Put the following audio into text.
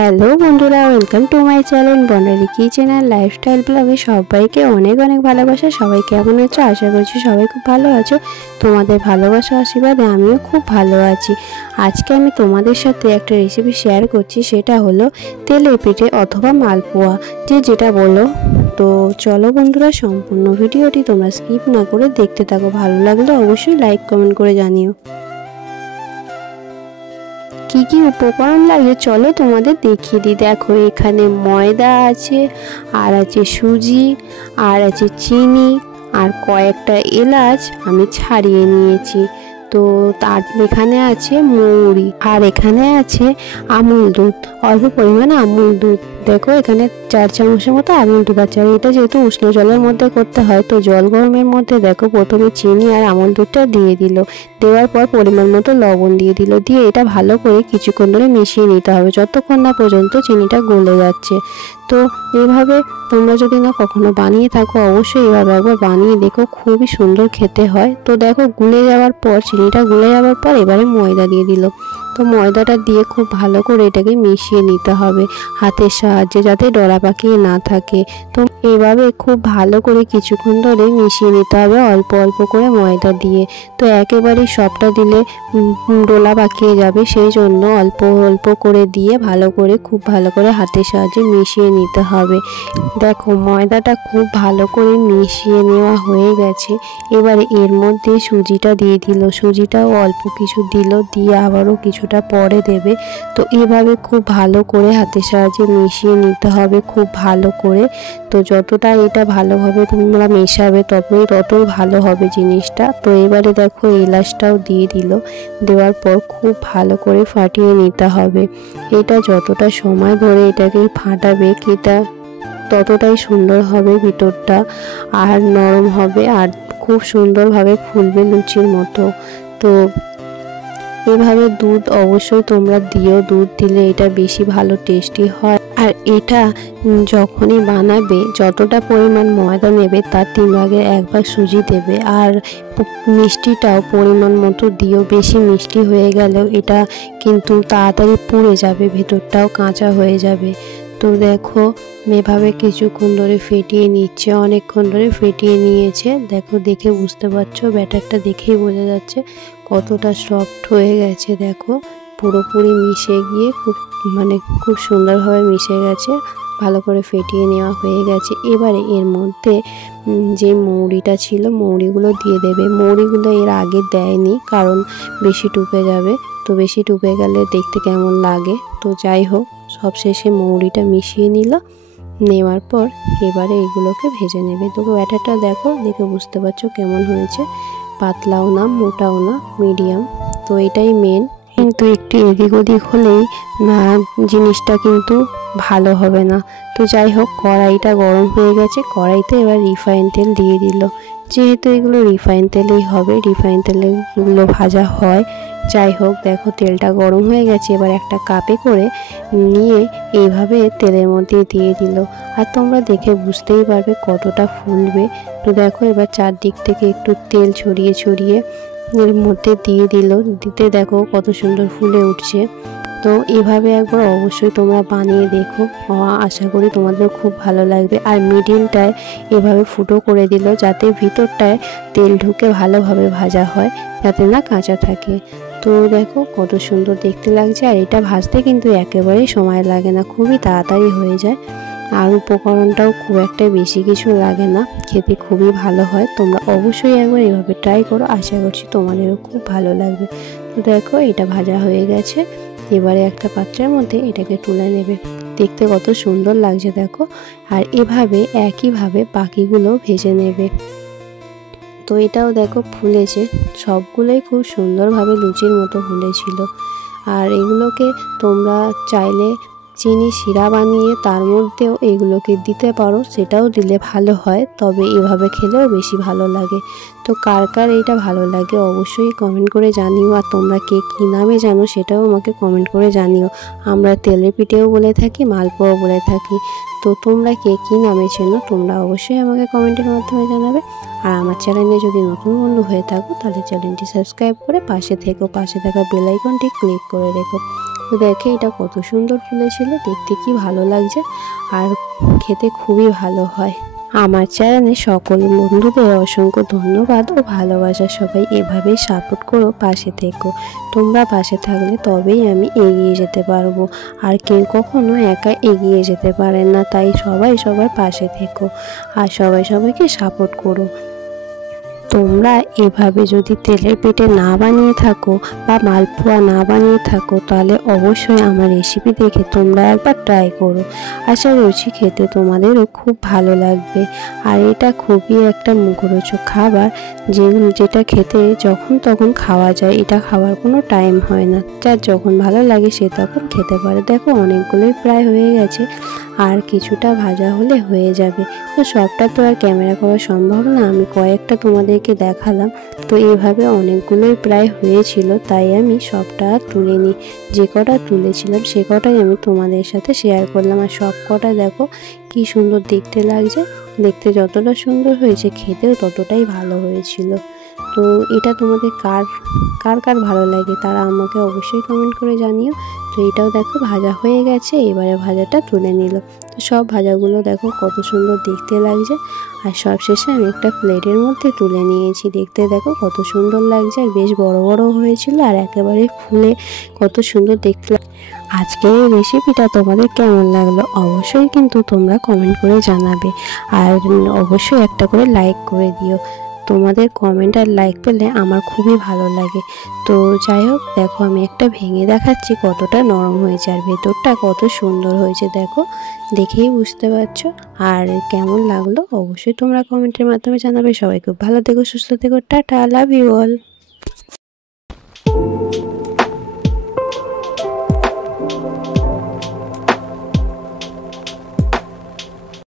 Hello বন্ধুরা, welcome to my channel Banari kitchen আর lifestyle ব্লগে সবাইকে অনেক অনেক ভালোবাসা। সবাই কেমন আছো? আশা করছি সবাই খুব ভালো আছো। তোমাদের ভালোবাসা আশীর্বাদে আমিও খুব ভালো আছি। আজকে আমি তোমাদের সাথে একটা রেসিপি শেয়ার করছি, সেটা হলো তেলের পিঠে অথবা মালপোয়া, যেটা বলো। তো চলো বন্ধুরা, সম্পূর্ণ ভিডিওটি তোমরা স্কিপ না করে দেখতে থাকো। ভালো লাগলে অবশ্যই লাইক কমেন্ট করে জানিও। কি কি উপকরণ লাগে চলো তোমাদের দেখিয়ে দিই। দেখো, এখানে ময়দা আছে, আর আছে সুজি, আর আছে চিনি, আর কয়েকটা এলাচ আমি ছাড়িয়ে নিয়েছি। তো তার এখানে আছে মৌরি, আর এখানে আছে আমুল দুধ, অল্প পরিমাণে আমুল দুধ। দেখো এখানে 4 চামচের মতো আমুল দুধ আছে। আর এটা যেহেতু উষ্ণ জলের মধ্যে করতে হয়, তো জল গরমের মধ্যে দেখো প্রথমে চিনি আর আমুল দুধটা দিয়ে দিল। দেওয়ার পর পরিমাণ মতো লবণ দিয়ে দিল। দিয়ে এটা ভালো করে কিছুক্ষণ ধরে মিশিয়ে নিতে হবে, যতক্ষণ না পর্যন্ত চিনিটা গলে যাচ্ছে। তো এইভাবে তোমরা যদি না কখনো বানিয়ে থাকো, অবশ্যই এভাবে একবার বানিয়ে দেখো, খুবই সুন্দর খেতে হয়। তো দেখো গুলে যাওয়ার পর, চিনিটা গুলে যাওয়ার পর এবারে ময়দা দিয়ে দিল। তো ময়দাটা দিয়ে খুব ভালো করে এটাকে মিশিয়ে নিতে হবে হাতের সাহায্যে, যাতে ডলা পাকিয়ে না থাকে। তো এভাবে খুব ভালো করে কিছুক্ষণ ধরে মিশিয়ে নিতে হবে, অল্প অল্প করে ময়দা দিয়ে। তো একেবারেই সবটা দিলে ডোলা পাকিয়ে যাবে, সেই জন্য অল্প অল্প করে দিয়ে ভালো করে খুব ভালো করে হাতের সাহায্যে মিশিয়ে নিতে হবে। দেখো ময়দাটা খুব ভালো করে মিশিয়ে নেওয়া হয়ে গেছে। এবারে এর মধ্যে সুজিটা দিয়ে দিল, সুজিটাও অল্প কিছু দিল, দিয়ে আবারও কিছুটা পরে দেবে। তো এভাবে খুব ভালো করে হাতের সাহায্যে মিশিয়ে নিতে হবে, খুব ভালো করে। তো যতটা এটা ভালোভাবে তোমরা মেশাবে ততই ভালো হবে জিনিসটা। তো এবারে দেখো এলাচটাও দিয়ে দিল। দেওয়ার পর খুব ভালো করে ফাটিয়ে নিতে হবে। এটা যতটা সময় ধরে এটাকে ফাটাবে, এটা ততটাই সুন্দর হবে ভিতরটা, আর নরম হবে, আর খুব সুন্দরভাবে ফুলবে লুচির মতো। তো এভাবে দুধ অবশ্যই তোমরা দিও, দুধ দিলে এটা বেশি ভালো টেস্টি হয়। আর এটা যখনই বানাবে, যতটা পরিমাণ ময়দা নেবে তার 3 ভাগের 1 ভাগ সুজি দেবে। আর মিষ্টিটাও পরিমাণ মতো দিও, বেশি মিষ্টি হয়ে গেলেও এটা কিন্তু তাড়াতাড়ি পুড়ে যাবে, ভেতরটাও কাঁচা হয়ে যাবে। তো দেখো এভাবে কিছুক্ষণ ধরে ফেটিয়ে নিচ্ছে, অনেকক্ষণ ধরে ফেটিয়ে নিয়েছে। দেখো দেখে বুঝতে পারছো, ব্যাটারটা দেখেই বোঝা যাচ্ছে কতটা সফট হয়ে গেছে। দেখো পুরোপুরি মিশে গিয়ে খুব সুন্দরভাবে মিশে গেছে, ভালো করে ফেটিয়ে নেওয়া হয়ে গেছে। এবারে এর মধ্যে যে মৌরিটা ছিল, মৌরিগুলো দিয়ে দেবে। মৌরিগুলো এর আগে দেয়নি, কারণ বেশি টুকে যাবে। তো বেশি টুকে গেলে দেখতে কেমন লাগে। তো যাই হোক, সবশেষে মৌরিটা মিশিয়ে নেওয়ার পর এবারে এগুলোকে ভেজে নেবে। তো ব্যাটারটা দেখো, দেখে বুঝতে পারছো কেমন হয়েছে, পাতলাও না মোটাও না, মিডিয়াম। তো এটাই মেন, কিন্তু একটু এদিক ওদিক হলেই জিনিসটা কিন্তু ভালো হবে না। তো যাই হোক, কড়াইটা গরম হয়ে গেছে, কড়াইতে এবার রিফাইন তেল দিয়ে দিল। যেহেতু এগুলো রিফাইন তেলেই হবে, রিফাইন তেলে এগুলো ভাজা হয়। যাই হোক, দেখো তেলটা গরম হয়ে গেছে। এবার একটা কাপে করে নিয়ে এইভাবে তেলের মধ্যে দিয়ে দিল। আর তোমরা দেখে বুঝতেই পারবে কতটা ফুলবে। তো দেখো এবার চারদিক থেকে একটু তেল ছড়িয়ে ছড়িয়ে এর মধ্যে দিয়ে দিল। দিতে দেখো কত সুন্দর ফুলে উঠছে। তো এভাবে একবার অবশ্যই তোমরা বানিয়ে দেখো, আশা করি তোমাদের খুব ভালো লাগবে। আর মিডিলটায় এভাবে ফুটো করে দিল, যাতে ভিতরটায় তেল ঢুকে ভালোভাবে ভাজা হয়, যাতে না কাঁচা থাকে। তো দেখো কত সুন্দর দেখতে লাগছে। আর এটা ভাজতে কিন্তু একেবারেই সময় লাগে না, খুবই তাড়াতাড়ি হয়ে যায়। আর উপকরণটাও খুব একটা বেশি কিছু লাগে না, খেতে খুবই ভালো হয়। তোমরা অবশ্যই একবার এভাবে ট্রাই করো, আশা করছি তোমাদেরও খুব ভালো লাগবে। তো দেখো এটা ভাজা হয়ে গেছে। এবারে একটা পাত্রের মধ্যে এটাকে তুলে নেবে। দেখতে কত সুন্দর লাগছে দেখো। আর এভাবে একইভাবে বাকিগুলো ভেজে নেবে। তো এটাও দেখো ফুলেছে, সবগুলোই খুব সুন্দরভাবে লুচির মতো ফুলেছিল। আর এগুলোকে তোমরা চাইলে চিনি শিরা বানিয়ে তার মধ্যেও এগুলোকে দিতে পারো, সেটাও দিলে ভালো হয়, তবে এভাবে খেলেও বেশি ভালো লাগে। তো কার কার এইটা ভালো লাগে অবশ্যই কমেন্ট করে জানিও। আর তোমরা কে কী নামে জানো সেটাও আমাকে কমেন্ট করে জানিও। আমরা তেলের পিঠেও বলে থাকি, মালপোয়াও বলে থাকি। তো তোমরা কে কী নামে চেনো তোমরা অবশ্যই আমাকে কমেন্টের মাধ্যমে জানাবে। আর আমার চ্যানেলে যদি নতুন বন্ধু হয়ে থাকো, তাহলে চ্যানেলটি সাবস্ক্রাইব করে পাশে থাকা বেল আইকনটি ক্লিক করে রেখো, তো দেখে এটা কত সুন্দর ফুলেছিল, দেখতে কি ভালো লাগছে আর খেতে খুবই ভালো হয়। আমার চ্যানেলে সকল বন্ধুদের অসংখ্য ধন্যবাদ ও ভালোবাসা। সবাই এভাবেই সাপোর্ট করো, পাশে থেকো। তোমরা পাশে থাকলে তবেই আমি এগিয়ে যেতে পারবো, আর কেউ কখনো একা এগিয়ে যেতে পারে না। তাই সবাই সবার পাশে থেকো আর সবাই সবাইকে সাপোর্ট করো। তোমরা এভাবে যদি তেলের পিঠে না বানিয়ে থাকো বা মালপোয়া না বানিয়ে থাকো, তাহলে অবশ্যই আমার রেসিপি দেখে তোমরা একবার ট্রাই করো। আশা করছি খেতে তোমাদেরও খুব ভালো লাগবে। আর এটা খুবই একটা মুখরোচক খাবার, যেটা খেতে যখন তখন খাওয়া যায়। এটা খাওয়ার কোনো টাইম হয় না, যার যখন ভালো লাগে সে তখন খেতে পারে। দেখো অনেকগুলোই প্রায় হয়ে গেছে, আর কিছুটা ভাজা হলে হয়ে যাবে। তো সবটা তো আর ক্যামেরা করা সম্ভব না, আমি কয়েকটা তোমাদেরকে দেখালাম। তো এইভাবে অনেকগুলোই প্রায় হয়েছিল, তাই আমি সবটা তুলে নিই। যে কটা তুলেছিলাম সে কটাই আমি তোমাদের সাথে শেয়ার করলাম। আর সব কটা দেখো কি সুন্দর দেখতে লাগছে, দেখতে যতটা সুন্দর হয়েছে খেতেও ততটাই ভালো হয়েছিল। তো এটা তোমাদের কার কার কার ভালো লাগে তারা আমাকে অবশ্যই কমেন্ট করে জানিও। তো এটাও দেখো ভাজা হয়ে গেছে, এবারে ভাজাটা তুলে নিল। তো সব ভাজাগুলো দেখো কত সুন্দর দেখতে লাগছে। আর সবশেষে আমি একটা প্লেটের মধ্যে তুলে নিয়েছি। দেখতে দেখো কত সুন্দর লাগছে, আর বেশ বড় বড় হয়েছিল আর একেবারে ফুলে কত সুন্দর দেখতে। আজকের এই রেসিপিটা তোমাদের কেমন লাগলো অবশ্যই কিন্তু তোমরা কমেন্ট করে জানাবে, আর অবশ্যই একটা করে লাইক করে দিও। তোমাদের কমেন্ট আর লাইক পেলে আমার খুবই ভালো লাগে। তো যাই হোক, দেখো আমি একটা ভেঙে দেখাচ্ছি কতটা নরম হয়েছে, আর ভেতরটা কত সুন্দর হয়েছে দেখো, দেখেই বুঝতে পারছো। আর কেমন লাগলো অবশ্যই তোমরা কমেন্টের মাধ্যমে জানাবে। সবাই খুব ভালো থেকো, সুস্থ থেকো, টাটা, লাভ ইউ অল।